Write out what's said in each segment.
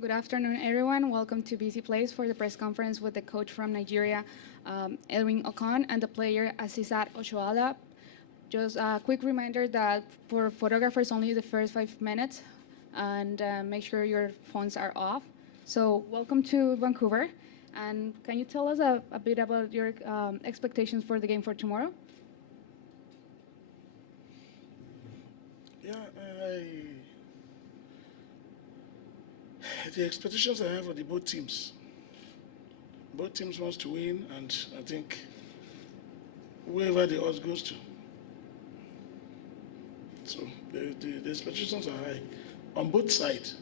Good afternoon, everyone. Welcome to BC Place for the press conference with the coach from Nigeria, Edwin Okon, and the player Asisat Oshoala. Just a quick reminder that for photographers, only the first 5 minutes, and make sure your phones are off. So welcome to Vancouver. And can you tell us a bit about your expectations for the game for tomorrow? Yeah, the expectations I have for both teams. Both teams wants to win, and I think whoever the odds goes to. So the expectations are high on both sides.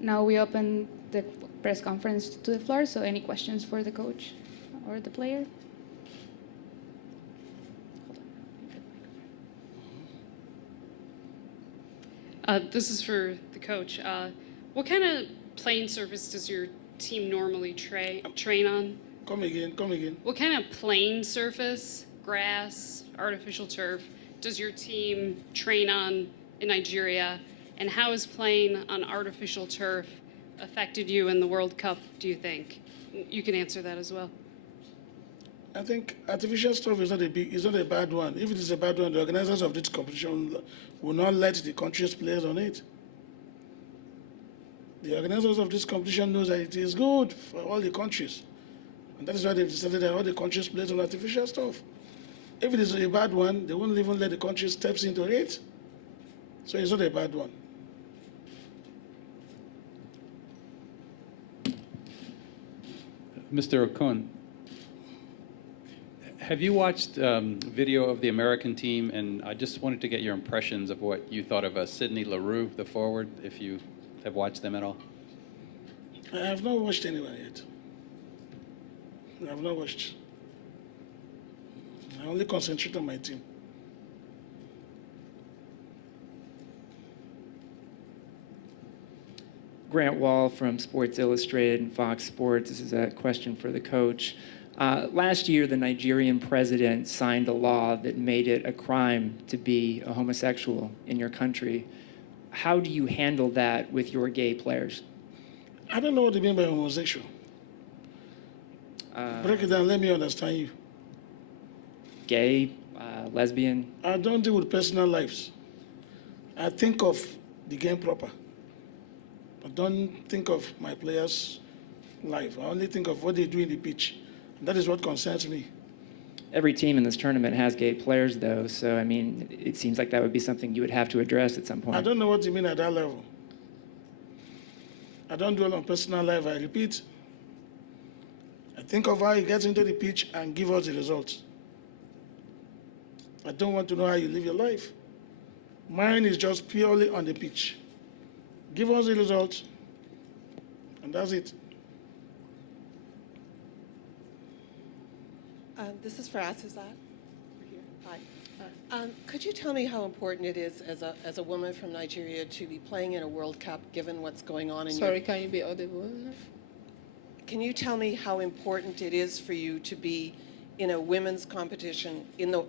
Now we open the press conference to the floor, so any questions for the coach or the player? This is for the coach. What kind of playing surface does your team normally train on? Come again. What kind of playing surface, grass, artificial turf, does your team train on in Nigeria? And how has playing on artificial turf affected you in the World Cup, do you think? You can answer that as well. I think artificial stuff is not a bad one. If it is a bad one, the organizers of this competition will not let the country's players on it. The organizers of this competition knows that it is good for all the countries. And that is why they've decided that all the countries play on artificial stuff. If it is a bad one, they won't even let the country steps into it. So it's not a bad one. Mr. Okon, have you watched video of the American team? And I just wanted to get your impressions of what you thought of Sidney Leroux, the forward, if you have watched them at all. I have not watched anyone yet. I have not watched. I only concentrate on my team. Grant Wall from Sports Illustrated and Fox Sports. This is a question for the coach. Last year, the Nigerian president signed a law that made it a crime to be a homosexual in your country. How do you handle that with your gay players? I don't know what you mean by homosexual. Break it down, let me understand you. Gay, lesbian? I don't deal with personal lives. I think of the game proper. I don't think of my players' life. I only think of what they do in the pitch. And that is what concerns me. Every team in this tournament has gay players, though, so, I mean, it seems like that would be something you would have to address at some point. I don't know what you mean at that level. I don't dwell on personal life, I repeat. I think of how he gets into the pitch and give us the results. I don't want to know how you live your life. Mine is just purely on the pitch. Give us the results, and that's it. This is for Asisat. Hi. Could you tell me how important it is as a woman from Nigeria to be playing in a World Cup, given what's going on in Sorry, can you be audible enough? Can you tell me how important it is for you to be in a women's competition, in the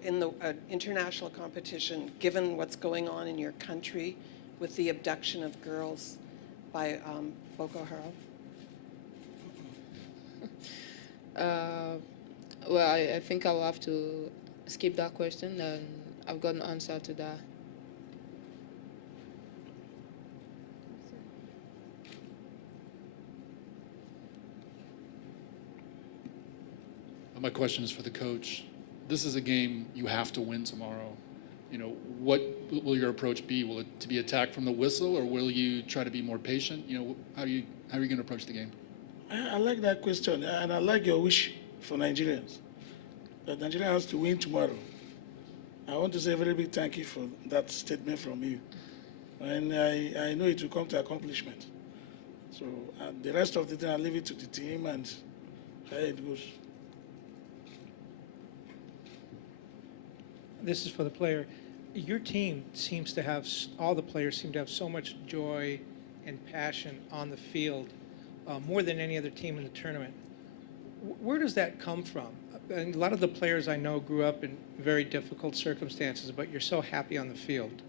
international competition, given what's going on in your country with the abduction of girls by Boko Haram? Well, I think I will have to skip that question, and I've got an answer to that. My question is for the coach. This is a game you have to win tomorrow. You know, what will your approach be? Will it to be attacked from the whistle, or will you try to be more patient? You know, how are you going to approach the game? I like that question, and I like your wish for Nigerians, that Nigeria has to win tomorrow. I want to say a very big thank you for that statement from you. And I know it will come to accomplishment. So the rest of the thing, I'll leave it to the team and how it goes. this is for the player. Your team seems to have, all the players seem to have so much joy and passion on the field, more than any other team in the tournament. Where does that come from? And a lot of the players I know grew up in very difficult circumstances, but you're so happy on the field.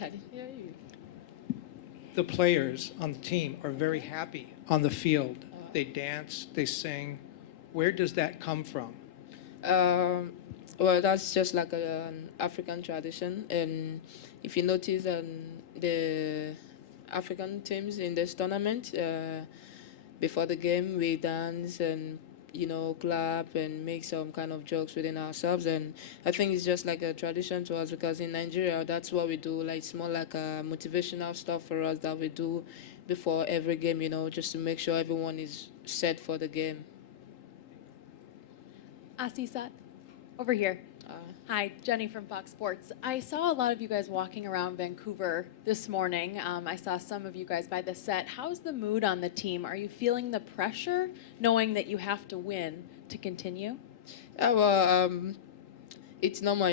I didn't hear you. The players on the team are very happy on the field. They dance, they sing. Where does that come from? Well, that's just like an African tradition. And if you notice, the African teams in this tournament, before the game, we dance and, clap and make some kind of jokes within ourselves. And I think it's just like a tradition to us because in Nigeria, that's what we do. Like, it's more like a motivational stuff for us that we do before every game, just to make sure everyone is set for the game. Asisat, over here. Hi, Jenny from Fox Sports. I saw a lot of you guys walking around Vancouver this morning. I saw some of you guys by the set. How's the mood on the team? Are you feeling the pressure, knowing that you have to win to continue? Yeah, well, it's normal,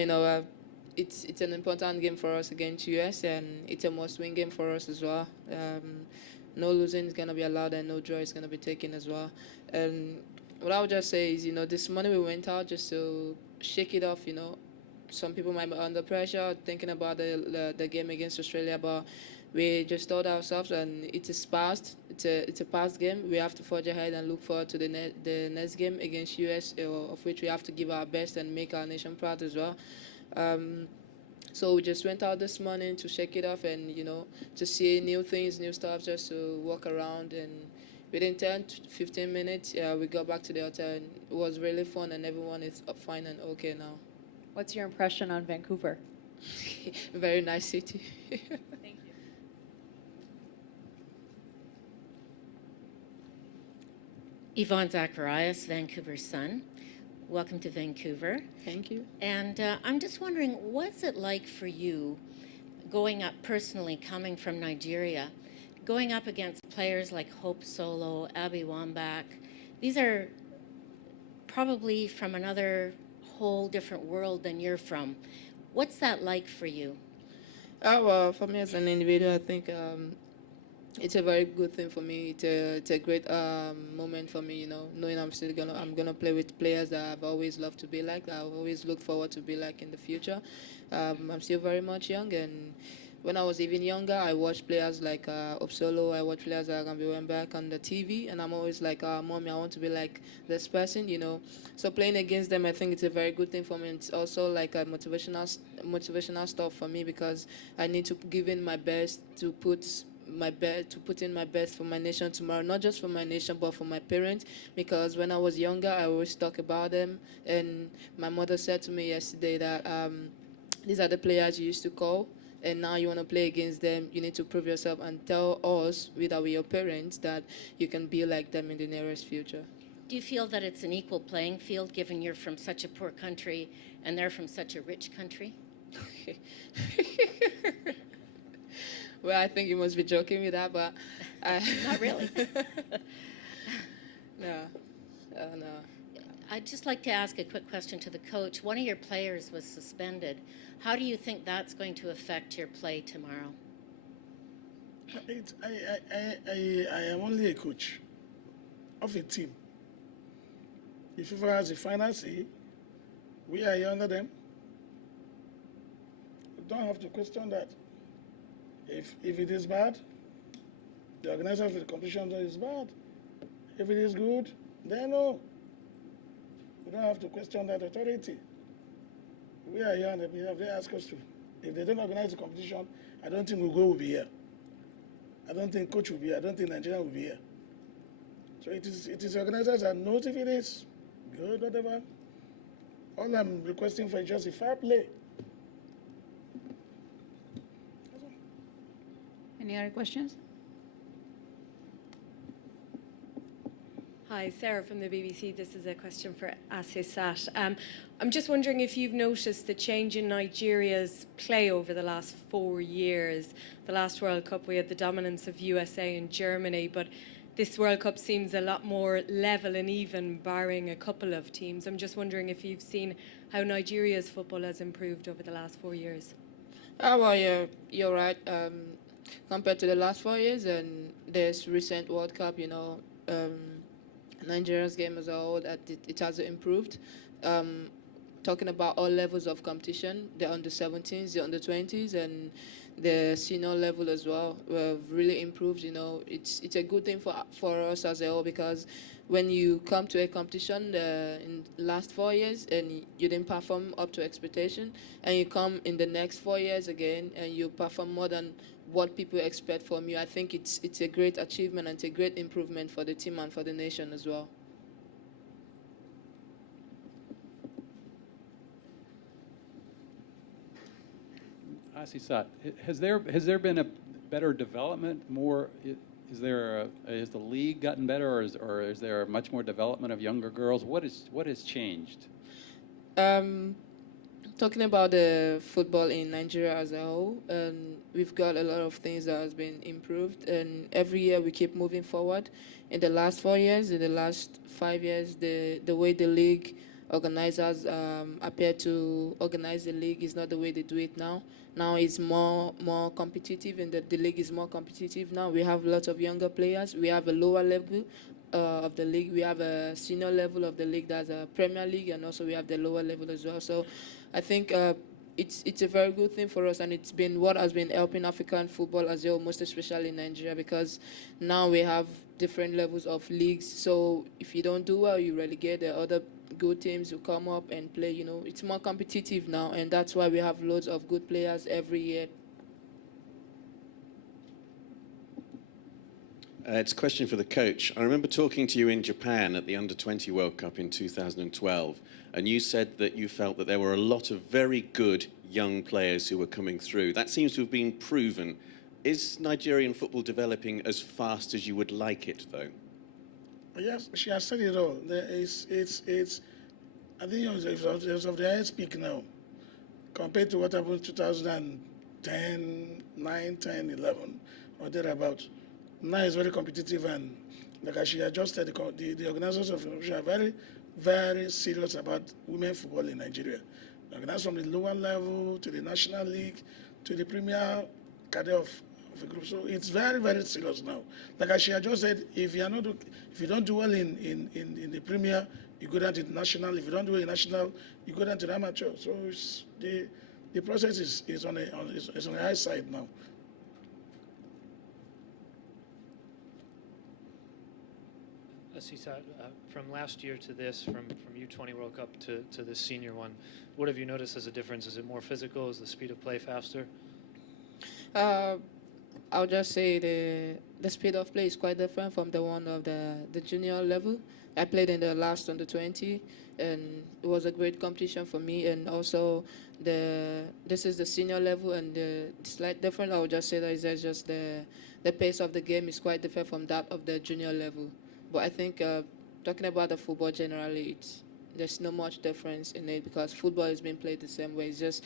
it's an important game for us against US, and it's a must-win game for us as well. No losing is going to be allowed, and no draw is going to be taken as well. And what I would just say is, this morning we went out just to shake it off, Some people might be under pressure thinking about the game against Australia, but we just told ourselves, and it is past. It's a past game. We have to forge ahead and look forward to the next game against US, of which we have to give our best and make our nation proud as well. So we just went out this morning to shake it off and, to see new things, new stuff, just to walk around. And within 10 to 15 minutes, we got back to the hotel, and it was really fun, and everyone is fine and okay now. What's your impression on Vancouver? Very nice city. Thank you. Yvonne Zacharias, Vancouver Sun. Welcome to Vancouver. Thank you. And I'm just wondering, what's it like for you going up personally, coming from Nigeria, going up against players like Hope Solo, Abby Wambach? These are probably from another whole different world than you're from. What's that like for you? Well, for me as an individual, I think it's a very good thing for me. It's a great moment for me, knowing I'm gonna play with players that I've always loved to be like, that I've always looked forward to be like in the future. I'm still very much young, and when I was even younger, I watched players like Opsolo, I watched players like Gambi Wembak on the TV, and I'm always like, Mommy, I want to be like this person, So playing against them, I think it's a very good thing for me. It's also like a motivational stuff for me because I need to give in my best to put in my best for my nation tomorrow, not just for my nation, but for my parents, because when I was younger, I always talk about them, and my mother said to me yesterday that these are the players you used to call, and now you want to play against them. You need to prove yourself and tell us, with your parents, that you can be like them in the nearest future. Do you feel that it's an equal playing field, given you're from such a poor country and they're from such a rich country? Well, I think you must be joking with that, but Not really. no. I'd just like to ask a quick question to the coach. One of your players was suspended. How do you think that's going to affect your play tomorrow? I am only a coach of a team. If FIFA has a final say, we are here under them. You don't have to question that. If it is bad, the organizer of the competition is bad. If it is good, then no. We don't have to question that authority. We are here on the behalf, they ask us to. If they don't organize the competition, I don't think Ugo will be here. I don't think coach will be here. I don't think Nigeria will be here. So it is organizers that knows if it is good, whatever. All I'm requesting for is just a fair play. Any other questions? Hi, Sarah from the BBC. This is a question for Asisat. I'm just wondering if you've noticed the change in Nigeria's play over the last 4 years. The last World Cup, we had the dominance of USA and Germany, but this World Cup seems a lot more level and even, barring a couple of teams. I'm just wondering if you've seen how Nigeria's football has improved over the last 4 years. Well, yeah, you're right. Compared to the last 4 years and this recent World Cup, Nigeria's game as a whole, that it has improved. Talking about all levels of competition, the under-17s, the under-20s, and the senior level as well, have really improved. It's a good thing for us as a whole, because when you come to a competition in the last 4 years and you didn't perform up to expectation, and you come in the next 4 years again and you perform more than what people expect from you, I think it's a great achievement and it's a great improvement for the team and for the nation as well. Asisat, has there been a better development? Has the league gotten better, or is there much more development of younger girls? What has changed? Talking about the football in Nigeria as a whole, we've got a lot of things that has been improved, and every year we keep moving forward. In the last 4 years, in the last 5 years, the way the league organizers appear to organize the league is not the way they do it now. Now it's more competitive, and the league is more competitive now. We have lots of younger players. We have a lower level of the league. We have a senior level of the league, that's a Premier League, and also we have the lower level as well. So I think it's a very good thing for us, and it's been what has been helping African football as well, most especially in Nigeria, because now we have different levels of leagues. So if you don't do well, you relegate. The other good teams will come up and play. It's more competitive now, and that's why we have loads of good players every year. It's a question for the coach. I remember talking to you in Japan at the Under-20 World Cup in 2012, and you said that you felt that there were a lot of very good young players who were coming through. That seems to have been proven. Is Nigerian football developing as fast as you would like it, though? Yes, she has said it all. I think it's of the highest peak now, compared to what happened in 2010, 9, 10, 11, or thereabout. Now it's very competitive, and like she had just said, the organizers of the competition are very, very serious about women football in Nigeria. That's from the lower level to the National League to the Premier cadre of a group. So it's very, very serious now. Like she had just said, if you don't do well in the Premier, you go down to the National. If you don't do well in National, you go down to the Amateur. So the process is on the high side now. Asisat, from last year to this, from U20 World Cup to this senior one, what have you noticed as a difference? Is it more physical? Is the speed of play faster? I'll just say the speed of play is quite different from the one of the junior level. I played in the last under-20, and it was a great competition for me. And also, this is the senior level, and the slight difference, I would just say that is just the pace of the game is quite different from that of the junior level. But I think talking about the football generally, there's not much difference in it, because football is being played the same way. It's just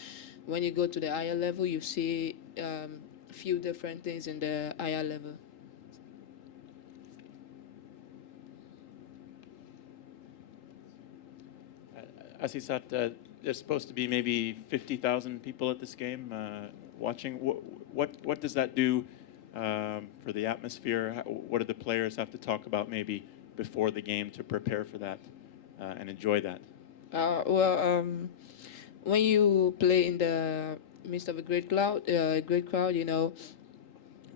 when you go to the higher level, you see a few different things in the higher level. Asisat, there's supposed to be maybe 50,000 people at this game watching. What does that do for the atmosphere? What do the players have to talk about maybe before the game to prepare for that and enjoy that? When you play in the midst of a great crowd,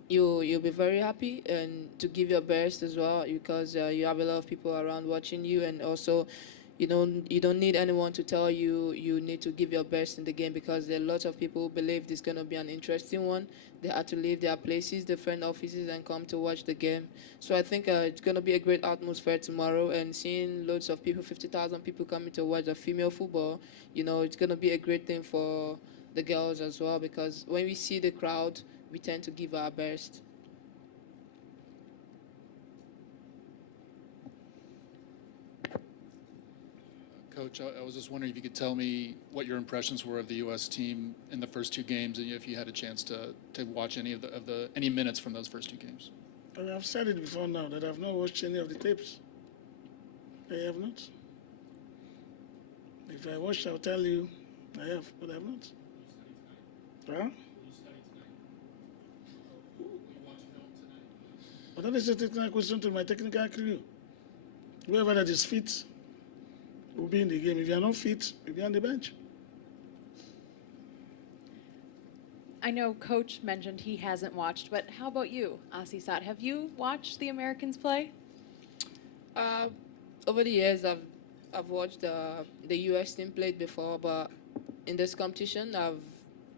you'll be very happy and to give your best as well, because you have a lot of people around watching you, and also you don't need anyone to tell you you need to give your best in the game, because there are lots of people who believe this is going to be an interesting one. They had to leave their places, different offices, and come to watch the game. So I think it's going to be a great atmosphere tomorrow, and seeing loads of people, 50,000 people coming to watch the female football, it's going to be a great thing for the girls as well, because when we see the crowd, we tend to give our best. Coach, I was just wondering if you could tell me what your impressions were of the U.S. team in the first two games, and if you had a chance to watch any minutes from those first two games. I've said it before now that I've not watched any of the tapes. I have not. If I watched, I'll tell you I have, but I have not. Huh? But that is a technical question to my technical crew. Whoever that is fit will be in the game. If you are not fit, you'll be on the bench. I know Coach mentioned he hasn't watched, but how about you, Asisat? Have you watched the Americans play? Over the years, I've watched the U.S. team played before, but in this competition,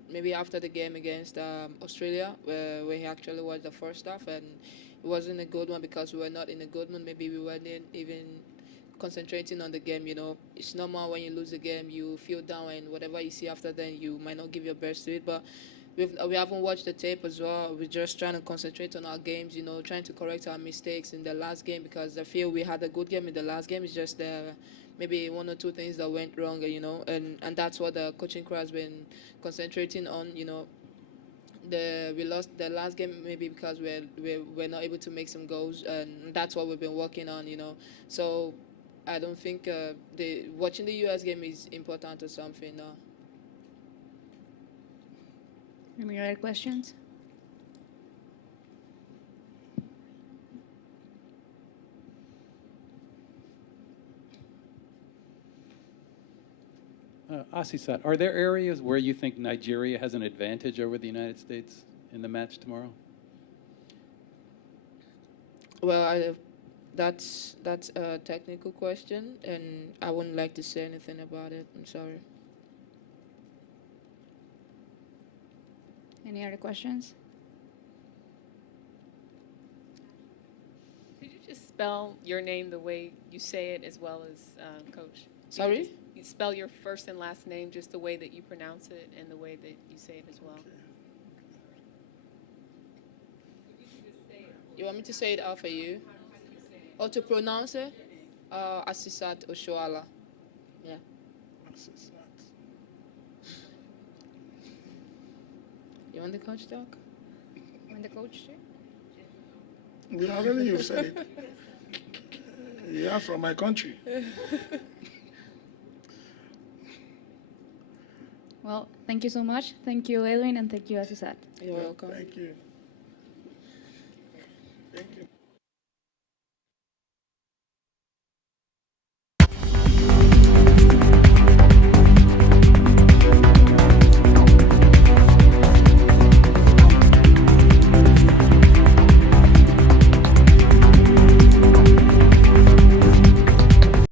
maybe after the game against Australia, where we actually watched the first half, and it wasn't a good one because we were not in a good mood. Maybe we weren't even concentrating on the game. You know, it's normal when you lose a game, you feel down, and whatever you see after then, you might not give your best to it. But we haven't watched the tape as well. We're just trying to concentrate on our games, you know, trying to correct our mistakes in the last game, because I feel we had a good game in the last game. It's just maybe one or two things that went wrong, you know, and that's what the coaching crew has been concentrating on, you know. We lost the last game maybe because we're not able to make some goals, and that's what we've been working on, you know. So I don't think watching the U.S. game is important or something, no. Any other questions? Asisat, are there areas where you think Nigeria has an advantage over the United States in the match tomorrow? Well, that's a technical question, and I wouldn't like to say anything about it. I'm sorry. Any other questions? Could you just spell your name the way you say it as well as Coach? Sorry? You spell your first and last name just the way that you pronounce it and the way that you say it as well. You want me to say it out for you? Or to pronounce it? Asisat Oshoala. Yeah. You want the coach talk? When the coach say? We already you've said it. You are from my country. Well, thank you so much. Thank you, Edwin, and thank you, Asisat. You're welcome. Thank you.